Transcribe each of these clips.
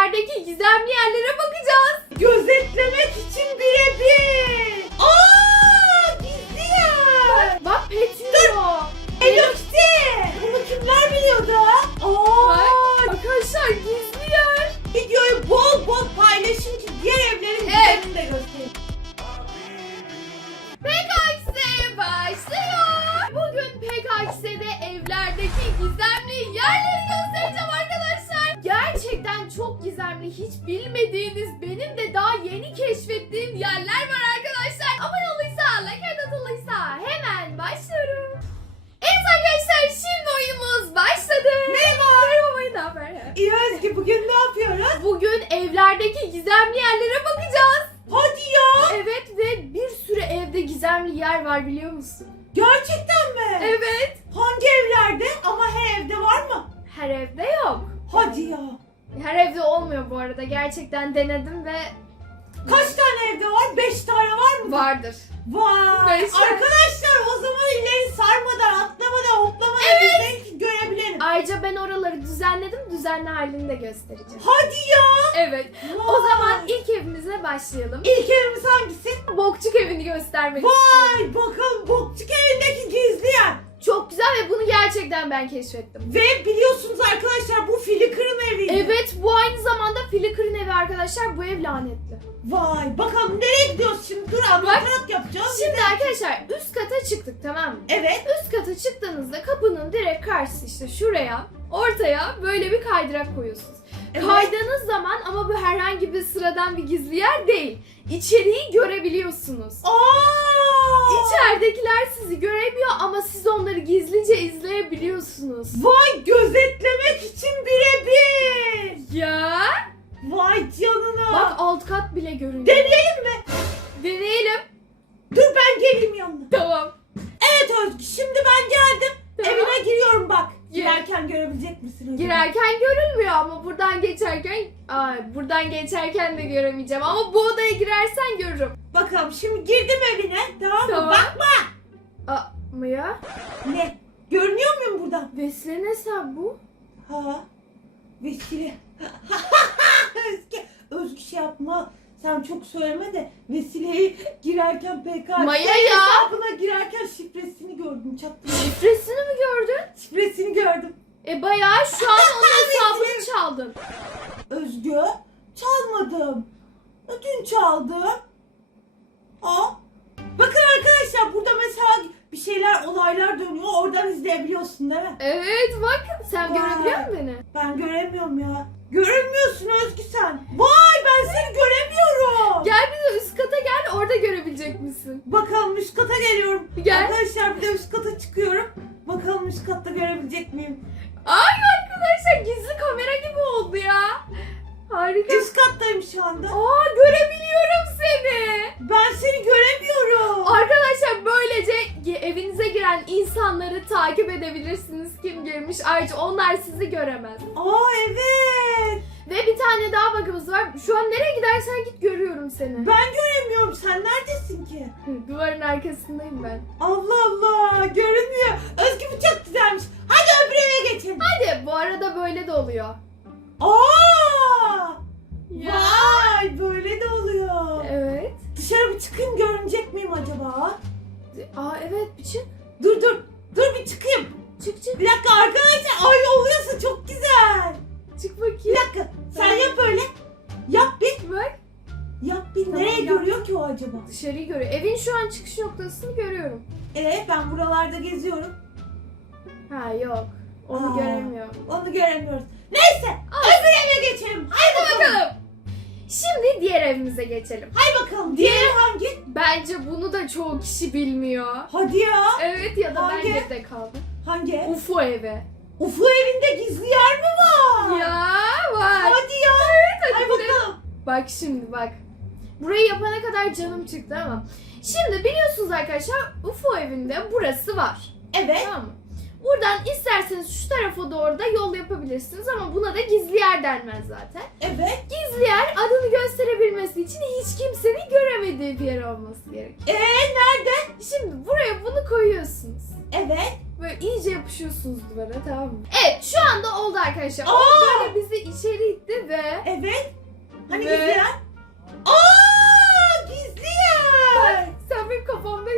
evlerdeki gizemli yerlere bakacağız. Evlerdeki gizemli yerlere bakacağız. Hadi ya. Evet ve bir sürü evde gizemli yer var biliyor musun? Gerçekten mi? Evet. Hangi evlerde? Ama her evde var mı? Her evde yok. Hadi ya. Her evde olmuyor bu arada. Gerçekten denedim ve Kaç tane evde var? Beş tane var mı? vardır. Vay. Beş. Arkadaşlar o zaman ileri sarmadan, atlamadan, hoplamadan Evet. bizden görebilelim. Ayrıca ben oraları düzenledim. Düzenli halini de göstereceğim. Hadi ya. Evet. O Vay. zaman ilk evimize başlayalım. İlk evimiz hangisi? Bokçuk evini göstermek istiyorum. Vay bakalım Bokçuk evindeki gizli yer. Çok güzel ve bunu gerçekten ben keşfettim. Ve biliyorsunuz arkadaşlar bu Flickr'ın eviydi. Evet bu aynı zamanda Flickr'ın evi arkadaşlar. Bu ev lanetli. Vay bakalım nereye gidiyoruz şimdi? Dur anlatarak yapacağız. Şimdi arkadaşlar üst kata çıktık tamam mı? Evet. Üst kata çıktığınızda kapının direkt karşısı işte şuraya, ortaya böyle bir kaydırak koyuyorsunuz. Evet. Kaydığınız zaman ama bu herhangi bir sıradan bir gizli yer değil. İçeriği görebiliyorsunuz. Aa! İçeridekiler sizi göremiyor ama siz onları gizlice izleyebiliyorsunuz. Vay gözetlemek için birebir. Ya Vay canına. bak alt kat bile görünüyor. Deneyelim mi? Deneyelim. Dur ben geleyim yanına. Tamam. Evet Özgü şimdi ben geldim. Tamam. Evine giriyorum bak. Gir. Girerken görebilecek misin? acaba? Girerken görülmüyor ama buradan geçerken ay buradan geçerken de göremeyeceğim ama bu odaya girersen görürüm. Bakalım şimdi girdim evine. Ya? Ne? Görünüyor muyum buradan? Vesile ne sen bu? Ha. Vesile. Özgü. Özgü şey yapma. Sen çok söyleme de Vesile'yi girerken PK Maya ya. hesabına girerken şifresini gördüm. Çaktım. Şifresini mi gördün? Şifresini gördüm. E bayağı şu an onun hesabını çaldın. Özgü. Çalmadım. Dün çaldım. Aa. Bakın arkadaşlar burada mesela bir şeyler olaylar dönüyor. Oradan izleyebiliyorsun değil mi? Evet bak sen Vay. görebiliyor musun beni? Ben göremiyorum ya. Görünmüyorsun Özgü sen. Vay ben seni göremiyorum. Gel bir de üst kata gel orada görebilecek misin? Bakalım üst kata geliyorum. Gel. Arkadaşlar bir de üst kata çıkıyorum. Bakalım üst katta görebilecek miyim? Ay arkadaşlar gizli kamera gibi oldu ya. Harika. Üst kattayım şu anda. Aa görebiliyorum seni. Ben seni göremiyorum. Arkadaşlar böylece ge- evinize giren insanları takip edebilirsiniz. Kim girmiş. Ayrıca onlar sizi göremez. Aa evet. Ve bir tane daha bakımız var. Şu an nereye gidersen git görüyorum seni. Ben göremiyorum. Sen neredesin ki? Duvarın arkasındayım ben. Allah Allah görünmüyor. Özgü bu çok güzelmiş. Hadi öbür eve geçelim. Hadi bu arada böyle de oluyor. Aa! Ya. Vay böyle de oluyor. Evet. Dışarı bir çıkayım görünecek miyim acaba? Aa evet bir çık. Dur dur. Dur bir çıkayım. Çık çık. Bir dakika arkadaşlar. Ay oluyorsa çok güzel. Çık Bir bakayım. dakika. Sen yap öyle. Yap bir. Bak Yap bir. Tamam, Nereye yap. görüyor ki o acaba? dışarıyı görüyor. Evin şu an çıkış noktasını görüyorum. Ee ben buralarda geziyorum. Ha yok. Onu Aa. göremiyor. Onu göremiyoruz. Neyse. Öbür eve geçelim. Haydi bakalım. Bakalım. Şimdi diğer evimize geçelim. Hay bakalım. Diğeri hangi? Bence bunu da çoğu kişi bilmiyor. Hadi ya. Evet ya da ben Hangi? geride kaldım. Hangi ev? UFO evi. Ufu evinde gizli yer mi var? Ya var. Hadi ya. hadi Hay gidelim. bakalım. Bak şimdi bak. Burayı yapana kadar canım çıktı ama. Şimdi biliyorsunuz arkadaşlar UFO evinde burası var. Evet. Tamam mı? Buradan isterseniz şu tarafa doğru da yol yapabilirsiniz ama buna da gizli yer denmez zaten. Evet. Gizli yer adını gösterebilmesi için hiç kimsenin göremediği bir yer olması gerek. Ee nerede? Şimdi buraya bunu koyuyorsunuz. Evet. Böyle iyice yapışıyorsunuz duvara tamam mı? Evet şu anda oldu arkadaşlar. O Aa! böyle bizi içeri itti de. Evet. Hani Ve- gizli yer? Aa gizli yer. Sen benim kafamda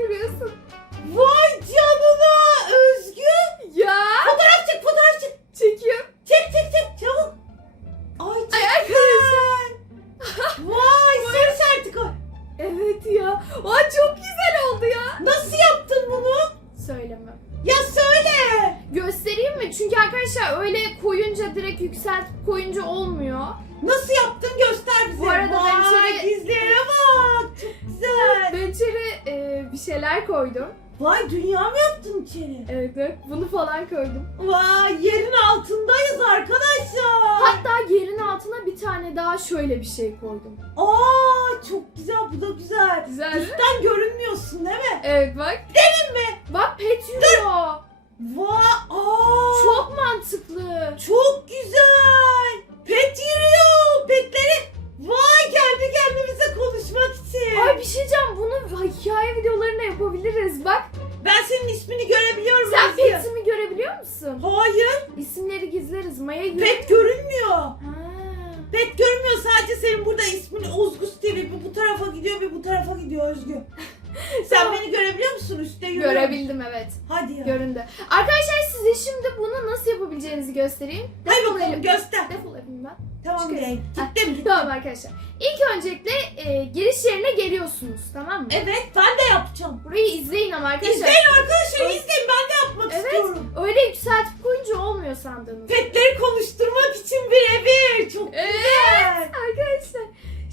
yükseltip koyunca olmuyor. Nasıl yaptın göster bize. Bu arada Vay içeri- gizli yere bak. Çok güzel. Ben içeri e, bir şeyler koydum. Vay dünya mı yaptın içeri? Evet, evet. Bunu falan koydum. Vay yerin altındayız arkadaşlar. Hatta yerin altına bir tane daha şöyle bir şey koydum. Aa çok güzel bu da güzel. Güzel? Üstten görünmüyorsun değil mi? Evet bak. Benim mi? Bak pet yürüyor. Vay aa. Çok mantıklı. Çok güzel. Pet yürüyor. Petleri. Vay kendi kendimize konuşmak için. Ay bir şey diyeceğim. Bunu hikaye videolarına yapabiliriz. Bak. Ben senin ismini görebiliyorum. Sen Özge. petimi görebiliyor musun? Hayır. İsimleri gizleriz. Maya gör. Pet görünmüyor. Ha. Pet görünmüyor sadece senin burada ismin Ozgus TV. Bir bu tarafa gidiyor bir bu tarafa gidiyor Özgü. Sen Tamam. beni görebiliyor musun? Üstte yürüyor. Görebildim evet. Hadi ya. Göründü. Arkadaşlar size şimdi bunu nasıl yapabileceğinizi göstereyim. Defol bakalım göster. Defol elimden. Tamam Çıkın. be. Ha, Gittim gittim. Tamam arkadaşlar. İlk öncelikle e, giriş yerine geliyorsunuz tamam mı? Evet ben de yapacağım. Burayı izleyin ama arkadaşlar. İzleyin arkadaşlar Evet. izleyin ben de yapmak Evet. istiyorum. Öyle yükseltip koyunca olmuyor sandığınız. Petleri konuşturmak için birebir. Çok Evet. güzel. Arkadaşlar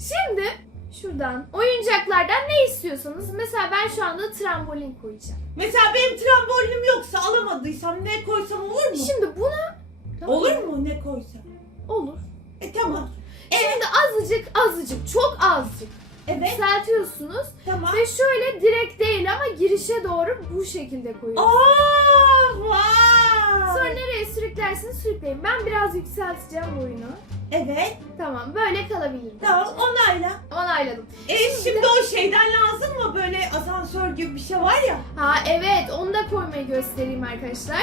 şimdi şuradan oyuncaklardan ne istiyorsanız mesela ben şu anda trambolin koyacağım. Mesela benim trambolinim yoksa alamadıysam ne koysam olur mu? Şimdi Tamam. Olur mu ne koysam? Olur. E tamam. Şimdi azıcık azıcık çok azıcık Evet yükseltiyorsunuz tamam. ve şöyle direkt değil ama girişe doğru bu şekilde koyuyorsunuz. Aa vay. Sonra nereye sürüklersiniz sürükleyin. Ben biraz yükselteceğim boyunu. Evet Tamam böyle kalabilir. tamam onayla. Onayladım. E şimdi, o şeyden lazım mı böyle asansör gibi bir şey var ya. Ha evet onu da koymayı göstereyim arkadaşlar.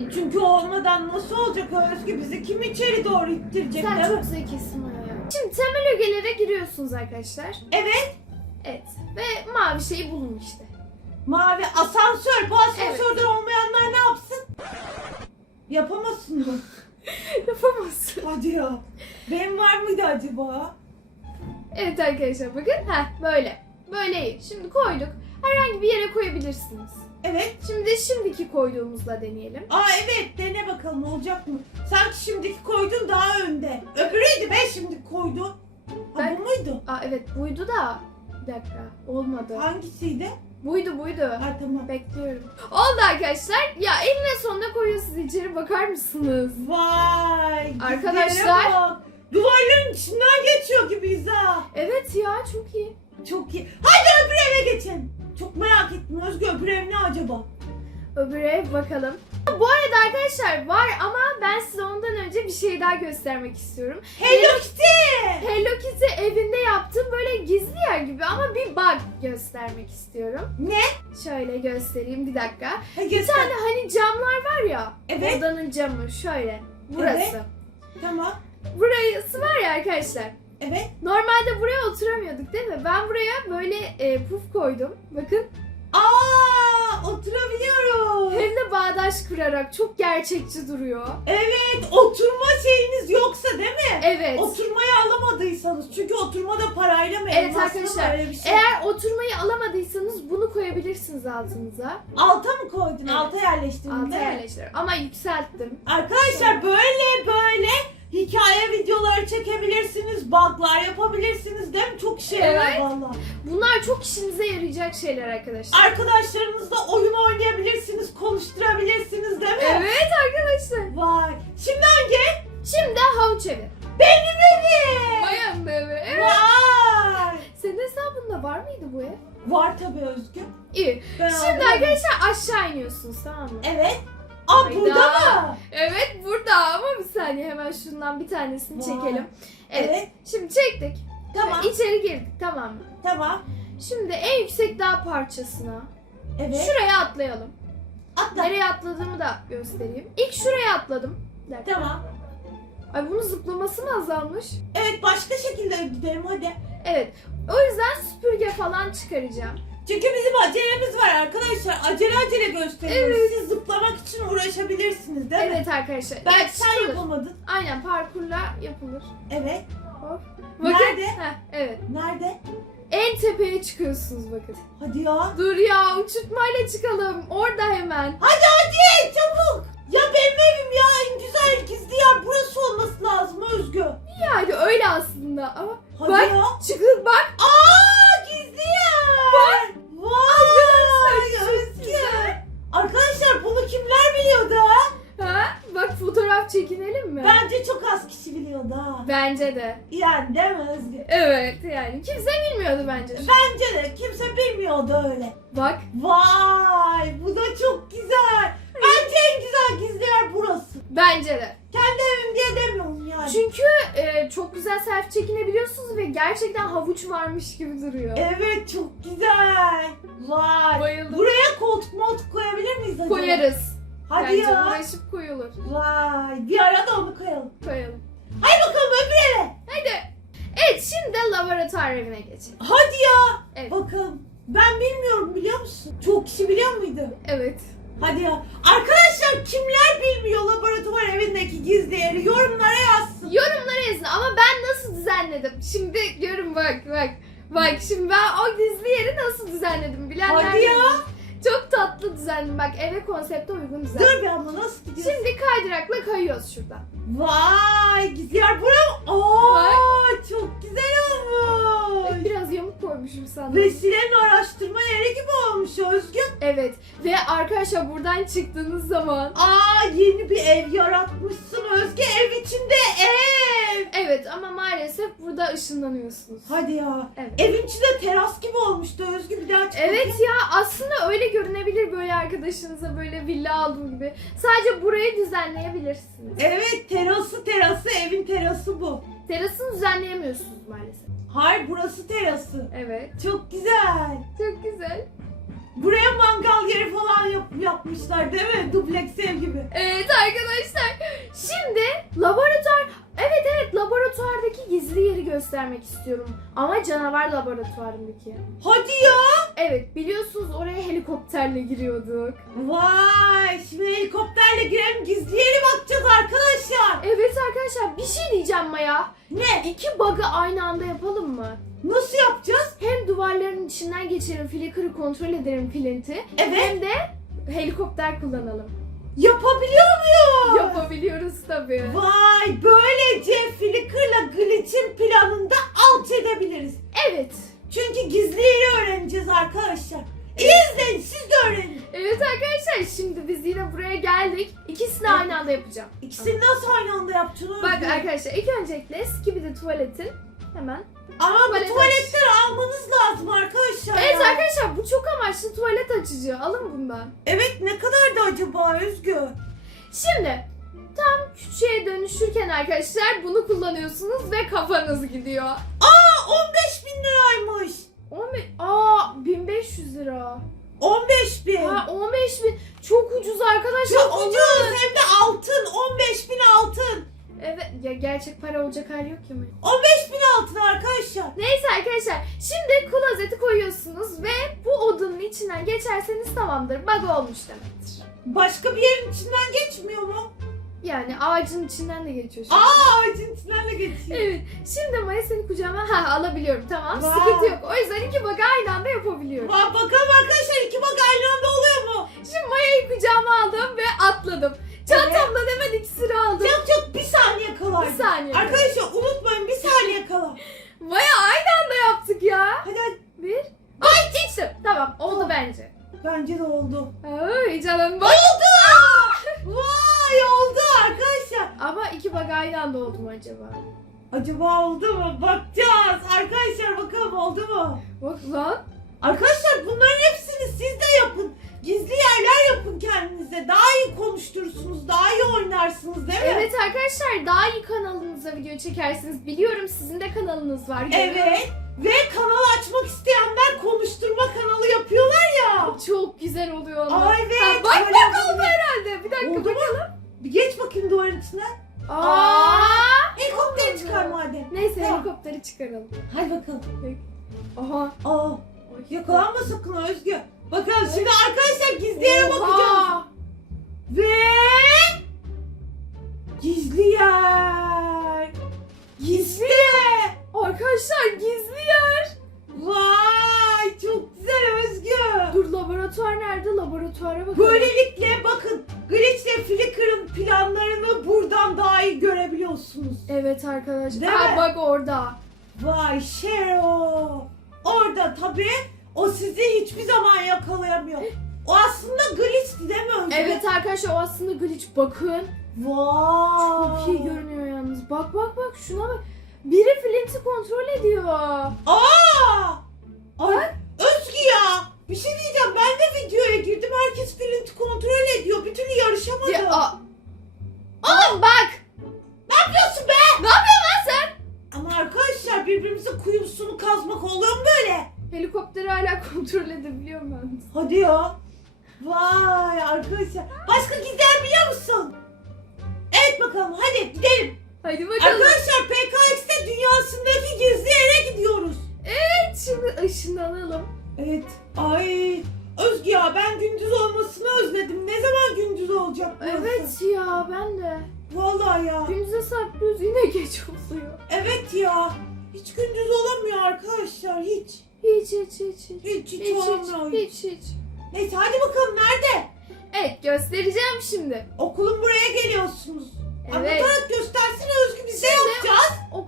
E çünkü olmadan nasıl olacak Özgü bizi kim içeri doğru ittirecek Sen değil mi? çok zekisin Maya. Şimdi temel ögelere giriyorsunuz arkadaşlar. Evet Evet. Ve mavi şeyi bulun işte. mavi asansör bu asansörden olmayanlar ne yapsın? Yapamazsın mı? Yapamazsın. Hadi ya. Benim var mıydı acaba? Evet arkadaşlar bakın. Heh böyle. Böyle iyi. Şimdi koyduk. Herhangi bir yere koyabilirsiniz. Evet. Şimdi şimdiki koyduğumuzla deneyelim. Aa evet dene bakalım olacak mı? Sanki şimdiki koydun daha önde. Öbürüydü be şimdi koydu. Ha Ben- bu muydu? Aa evet buydu da. Bir dakika. Olmadı. Hangisiydi? Buydu buydu. Ha tamam. Bekliyorum. Oldu arkadaşlar. Ya enine sonunda koyuyorsunuz içeri bakar mısınız? Vay. Arkadaşlar. bak. Duvarların içinden geçiyor gibiyiz ha. Evet ya çok iyi. Çok iyi. Hadi öbür eve geçelim. Çok merak ettim Özgü öbür ev ne acaba? Öbür ev bakalım. Bu arada arkadaşlar var ama ben size ondan önce bir şey daha göstermek istiyorum. Hello Kitty. Hello Kitty evinde yaptığım böyle gizli yer gibi ama bir bug göstermek istiyorum. Ne? Şöyle göstereyim bir dakika. Ha, Bir göster. tane hani camlar var ya. Evet. Odanın camı şöyle. Burası. Tamam. Burası var ya arkadaşlar. Evet. Normalde buraya oturamıyorduk değil mi? Ben buraya böyle e, puf koydum. Bakın. Aa oturabiliyoruz. Hem de bağdaş kurarak çok gerçekçi duruyor. Evet oturma şeyiniz yoksa değil mi? Evet. Oturmayı alamadıysanız çünkü oturmada parayla mı? Evet elmasla mı arkadaşlar, öyle bir şey. Eğer oturmayı alamadıysanız bunu koyabilirsiniz altınıza. Alta mı koydun? Evet. Alta yerleştirdin Alta değil mi? yerleştir. Ama yükselttim. Arkadaşlar böyle böyle hikaye videoları çekebilirsiniz, bug'lar yapabilirsiniz değil mi? Çok işe yarar Evet. valla. Bunlar çok işinize yarayacak şeyler arkadaşlar. Arkadaşlarınızla oyun oynayabilirsiniz, konuşturabilirsiniz değil mi? Evet arkadaşlar. Vay. Şimdi hangi? Şimdi havuç evi. Benim evim. Bayan evi. Evet. Vay. Senin hesabında var mıydı bu ev? Var tabii Özgür. İyi. Ben Şimdi aldım. arkadaşlar aşağı iniyorsunuz tamam mı? Evet. Aa Hayda. burada mı? Evet burada ama bir saniye hemen şundan bir tanesini Vay. çekelim. Evet. Evet. Şimdi çektik. Tamam. İçeri girdik tamam mı? Tamam. Şimdi en yüksek dağ parçasına Evet. şuraya atlayalım. Atla. Nereye atladığımı da göstereyim. İlk şuraya atladım. Dakika. Tamam. Ay bunun zıplaması mı azalmış? Evet başka şekilde gidelim hadi. Evet. O yüzden süpürge falan çıkaracağım. Çünkü bizim acelemiz var arkadaşlar. Acele acele gösteriyoruz. Evet. Siz zıplamak için uğraşabilirsiniz değil mi? Evet arkadaşlar. Belki sen yapamadın. Aynen parkurla yapılır. Evet. Hop. Nerede? Heh, evet. Nerede? En tepeye çıkıyorsunuz bakın. Hadi ya. Dur ya uçurtmayla çıkalım. Orada hemen. Hadi hadi çabuk. Ya benim evim ya en güzel gizli yer burası olması lazım Özgü. Yani öyle aslında ama Hadi Bak. ya. çıkın bak. Aa gizli yer. Vay çok Özgü. güzel. Arkadaşlar bunu kimler biliyordu ha? Ha? Bak fotoğraf çekinelim mi? Bence çok az kişi biliyordu ha. Bence de. Yani değil mi? Evet yani kimse bilmiyordu bence. Bence de kimse bilmiyordu öyle. Bak Vay bu da çok güzel. Bence en güzel gizli yer burası. bence de. Kendi evim diye demiyorum yani. Çünkü e, çok güzel selfie çekinebiliyorsunuz ve gerçekten havuç varmış gibi duruyor. Evet çok güzel. Vay. Bayıldım. Buraya koltuk moltuk koyabilir miyiz acaba? Koyarız. Hadi bence ya. uğraşıp koyulur. Vay. Bir ara da onu koyalım. Koyalım. Hadi bakalım öbür eve. Hadi. Evet şimdi laboratuvar evine geçelim. Hadi ya. Evet. Bakalım. Ben bilmiyorum biliyor musun? Çok kişi biliyor muydu? Evet. Hadi ya. Arkadaşlar kimler bilmiyor laboratuvar evindeki gizli yeri yorumlara yazsın. Yorumlara yazın ama ben nasıl düzenledim? Şimdi görün bak bak. Bak şimdi ben o gizli yeri nasıl düzenledim bilenler Hadi ya. yazın. Çok tatlı düzenledim bak eve konsepte uygun düzenledim. Dur bir ama nasıl gidiyorsun? Şimdi kaydırakla kayıyoruz şuradan. Vay gizli yer bura mı? Aa çok güzel olmuş. Biraz yamuk koymuşum sana. Vesile'nin araştırma yeri gibi olmuş Özgü. Evet ve arkadaşlar buradan çıktığınız zaman Aa yeni bir ev yaratmışsın Özge. Ev içinde ev. evet ama maalesef burada ışınlanıyorsunuz. Hadi ya. Evet. Evin içinde teras gibi olmuştu Özgü bir daha çık Evet ya aslında öyle görünebilir böyle arkadaşınıza böyle villa aldım gibi. Sadece burayı düzenleyebilirsiniz. Evet terası terası evin terası bu. Terasını düzenleyemiyorsunuz maalesef. Hayır burası terası. Evet. Çok güzel. Çok güzel. Buraya mangal yeri falan yap- yapmışlar değil mi? Dubleks ev gibi. Evet arkadaşlar. Şimdi laboratuvar Evet evet laboratuvardaki gizli yeri göstermek istiyorum. Ama canavar laboratuvarındaki. Hadi ya. Evet biliyorsunuz oraya helikopterle giriyorduk. Vay şimdi helikopterle girelim gizli yere bakacağız arkadaşlar. Evet arkadaşlar bir şey diyeceğim Maya. Ne? İki bug'ı aynı anda yapalım mı? Nasıl yapacağız? Hem duvarların içinden geçerim, flicker'ı kontrol ederim filinti. Evet. Hem de helikopter kullanalım. Yapabiliyor muyuz? Yapabiliyoruz tabii. Vay böylece Flickr'la Glitch'in planında alt edebiliriz. Evet. Çünkü gizli yeri öğreneceğiz arkadaşlar. İzleyin siz de öğrenin. Evet arkadaşlar şimdi biz yine buraya geldik. İkisini aynı anda yapacağım. İkisini nasıl aynı anda yapacaksın? Bak Özgür? arkadaşlar ilk öncelikle Skibidi tuvaletin hemen. Ama bu tuvalet tuvaletleri almanız lazım arkadaşlar. Evet ya. arkadaşlar bu çok amaçlı tuvalet açıcı. Alın bundan. Evet ne kadar da acaba Özgü? Şimdi tam küçüğe dönüşürken arkadaşlar bunu kullanıyorsunuz ve kafanız gidiyor. Aa 15 bin liraymış. 15, aa 1500 lira. 15 bin. Ha 15 bin. Çok ucuz arkadaşlar. Çok ucuz hem de altın 15 bin altın. Evet ya gerçek para olacak hal yok mi? 15 bin altın arkadaşlar. Neyse arkadaşlar şimdi klozeti koyuyorsunuz ve bu odanın içinden geçerseniz tamamdır. Bug olmuş demektir. Başka bir yerin içinden geçmiyor mu? Yani ağacın içinden de geçiyor. şimdi. Aa ağacın içinden de geçiyor. Evet. Şimdi Maya seni kucağıma ha alabiliyorum tamam. Vay. Sıkıntı yok. O yüzden iki bug'ı aynı anda yapabiliyorum. Vay, kanalınıza video çekersiniz. Biliyorum sizin de kanalınız var. görüyorum. Evet. Ve kanal açmak isteyenler konuşturma kanalı yapıyorlar ya. Çok güzel oluyor onlar. Ay evet. Ha, bak öyle bak oldu herhalde. Bir dakika Oldu mu? bakalım. Bir geç bakayım duvarın içine. Aa! Helikopteri çıkar madem. Neyse Tamam. helikopteri çıkaralım. Hadi bakalım. Aha. Aa, yakalanma sakın Özgü. Bakalım şimdi arkadaşlar gizli yere bakacağız. Oha! Ve gizli yer. Gizli. Arkadaşlar gizli yer. Vay çok güzel Özgü. Dur laboratuvar nerede? Laboratuvara bakalım. Böylelikle bakın Glitch ile Flicker'ın planlarını buradan daha iyi görebiliyorsunuz. Evet arkadaşlar. Değil Aa, mi? bak orada. Vay Shero. Orada tabii o sizi hiçbir zaman yakalayamıyor. O aslında Glitch'ti değil mi Özgü? Evet arkadaşlar o aslında glitch. Bakın. Vay. Çok iyi görünüyor yalnız. Bak bak bak şuna bak. Biri Flint'i kontrol ediyor. Aa! Ay, Özgü ya. Bir şey diyeceğim. Ben de videoya girdim. Herkes Flint'i kontrol ediyor. Bir türlü yarışamadım. Ya, a- Oğlum bak. Ne yapıyorsun be? Ne yapıyorsun lan sen? Ama arkadaşlar birbirimizin kuyusunu kazmak oluyor mu böyle? Helikopteri hala kontrol edebiliyorum ben. Hadi ya. Vay arkadaşlar. Başka gizler biliyor musun? Evet bakalım hadi gidelim. Hadi bakalım. Arkadaşlar PKX'de dünyasındaki gizli yere gidiyoruz. Evet şimdi ışınlanalım. Evet. Ay Özgü ya ben gündüz olmasını özledim. Ne zaman gündüz olacak burası? Evet ya ben de. Vallahi ya. Gündüze saklıyoruz yine geç oluyor. Evet ya. Hiç gündüz olamıyor arkadaşlar hiç. Hiç hiç hiç hiç. Hiç hiç, Hiç hiç olamıyor. hiç hiç. Neyse hadi bakalım nerede? Göstereceğim şimdi. Okulun buraya geliyorsunuz. Evet. Anlatarak göstersene Özgü biz ne Şimdi- yapacağız? O-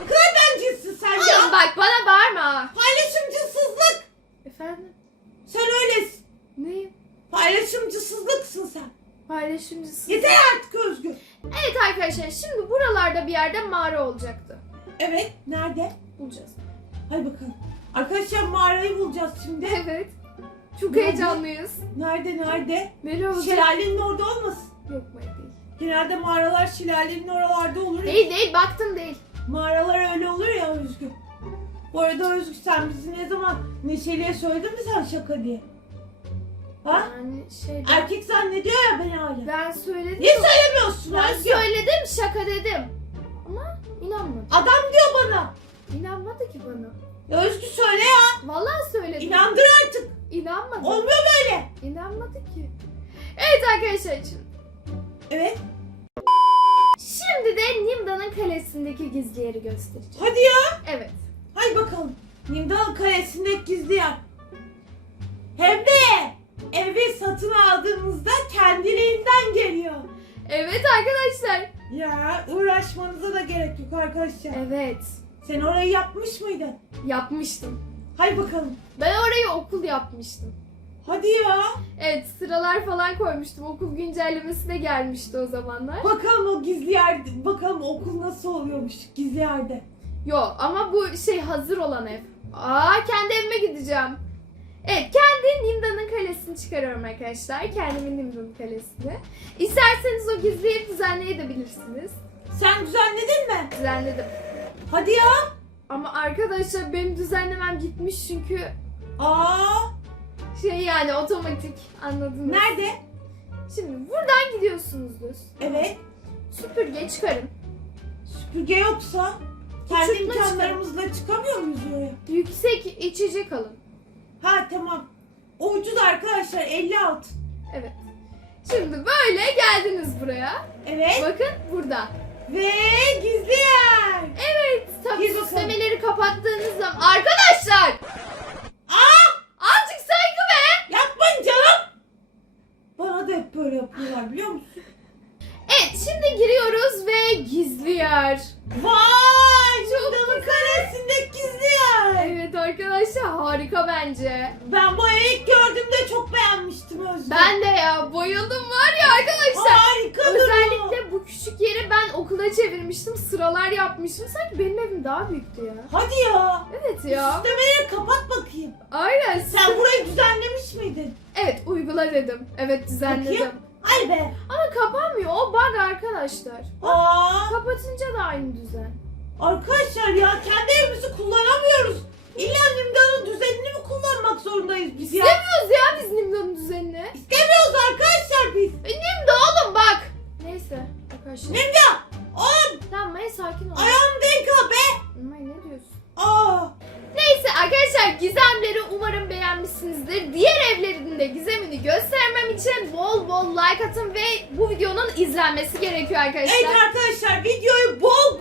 Ne kadar bencilsin sen Oğlum ya. bak bana bağırma. Paylaşımcısızlık. Efendim? Sen öylesin. Neyim? Paylaşımcısızlıksın sen. Paylaşımcısın. Yeter artık Özgür. Evet arkadaşlar şimdi buralarda bir yerde mağara olacaktı. Evet nerede? Bulacağız. Hadi bakalım. Arkadaşlar mağarayı bulacağız şimdi. Evet. Çok Nerede? heyecanlıyız. Nerede nerede? Nereye olacak? Şelalenin orada olmasın. Yok mu değil. Genelde mağaralar şelalenin oralarda olur ya. Değil değil baktım değil. Mağaralar öyle olur ya Özgür. Bu arada Özgür sen bizi ne zaman Neşeli'ye söyledin mi sen şaka diye? Ha? Yani şey Erkek zannediyor ya beni hala. ben söyledim. Niye söylemiyorsun Ben Özgür? söyledim şaka dedim. Ama inanmadı. Adam diyor bana. İnanmadı ki bana. Ya Özgür söyle ya. Vallahi söyledim. İnandır artık. İnanmadı. Olmuyor böyle. İnanmadı ki. Evet arkadaşlar. Evet. Şimdi de Nimda'nın kalesindeki gizli yeri göstereceğim. Hadi ya. Evet. Hadi bakalım. Nimdal Kalesi'ndeki gizli yer. Hem de evi satın aldığımızda kendiliğinden geliyor. Evet arkadaşlar. Ya uğraşmanıza da gerek yok arkadaşlar. Evet. Sen orayı yapmış mıydın? Yapmıştım. Hadi bakalım. Ben orayı okul yapmıştım. Hadi ya. Evet sıralar falan koymuştum. Okul güncellemesi de gelmişti o zamanlar. Bakalım o gizli yer, bakalım okul nasıl oluyormuş gizli yerde. Yok ama bu şey hazır olan ev. Aa kendi evime gideceğim. Evet kendi Nimda'nın kalesini çıkarıyorum arkadaşlar. Kendimin Nimda'nın kalesini. İsterseniz o gizli evi düzenleyebilirsiniz. Sen düzenledin mi? Düzenledim. Hadi ya. Ama arkadaşlar benim düzenlemem gitmiş çünkü Aa, şey yani otomatik anladınız. nerede? Şimdi buradan gidiyorsunuz düz. Evet. Süpürge çıkarın. Süpürge yoksa kendi Uçurtma imkanlarımızla çıkamıyor muyuz oraya? Yüksek içecek alın. Ha tamam. O ucuz arkadaşlar 56. Evet. Şimdi böyle geldiniz buraya. Evet. Bakın burada. Ve gizli yer. Evet. Tabii süslemeleri kapattığınız zaman. Arkadaşlar! Aa! Azıcık saygı be! Yapmayın canım. Bana da hep böyle yapıyorlar biliyor musun? Evet şimdi giriyoruz ve gizli yer. Vay! Çok Çok Kalesi'ndeki gizli yer. Evet arkadaşlar harika bence. Ben bu evi ilk gördüğümde çok beğenmiştim Özlem. Ben de ya bayıldım var ya arkadaşlar. Harika duruyor. Özellikle küçük yeri ben okula çevirmiştim. Sıralar yapmıştım. Sanki benim evim daha büyüktü ya. Hadi ya. Evet ya. Süslemeleri kapat bakayım. Aynen. Sen burayı düzenlemiş miydin? Evet uygula dedim. Evet düzenledim. Bakayım. Ay be. Ama kapanmıyor. O bug arkadaşlar. Aa, Kapatınca da aynı düzen. arkadaşlar ya kendi evimizi kullanamıyoruz. İlla Nimda'nın düzenini mi kullanmak zorundayız biz ya? İstemiyoruz ya biz Nimda'nın düzenini. İstemiyoruz arkadaşlar izlenmesi gerekiyor arkadaşlar. Evet arkadaşlar videoyu bol